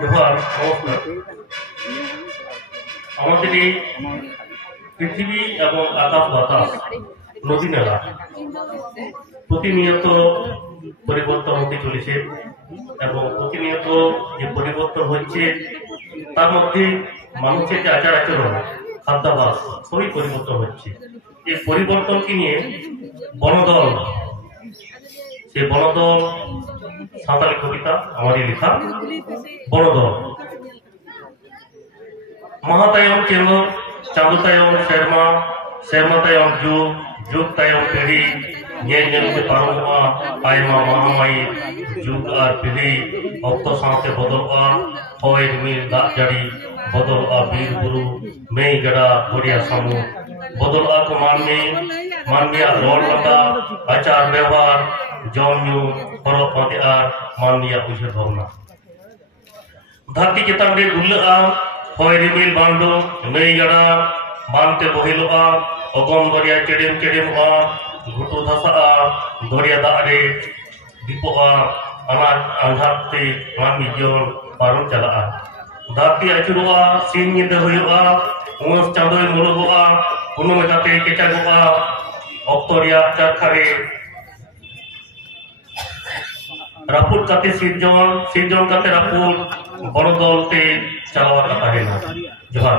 জোহার, নমস্কার। আমাদের এই পৃথিবী এবং আকাশ বাতাস, নদী নালা প্রতিনিয়ত পরিবর্তন হতে চলেছে এবং প্রতিনিয়ত যে পরিবর্তন হচ্ছে তার মধ্যে মানুষের যে আচার আচরণ, খাদ্যাভ্যাস সবই পরিবর্তন হচ্ছে। এই পরিবর্তনকে নিয়ে বনদল, সেই বনদল সাঁওতালি কবিতা আমারই লেখা। বনদল maha tayong cendo, chandu tayong serma, serma tayong jug, jug tayong pidi, nyel nyel ke parumwa, paima mahamai, jug ar pidi, okto saate bodolwa, hoy rimi dak jari, bodolwa bir buru, mei gada bodiya samu, bodolwa ko manmiya rol landa, achar ব্যবহার, জম ñu, porok mati ar, manmiya ujar bhavna. Dharti chetan re gulla hoy rimil bando mei gada bante bohiloa ogom doriya chedem chedem ghutu dhasa doriya dare dipoa ana andharte mami jon parum chala dati achurua sin nyinde hoyoa uns chandoy mologoa kuno megate kechagoa oktoria charkhare raput kate sirjon kate raput বনদল তে চালাওয়ার কথা है। जोहार।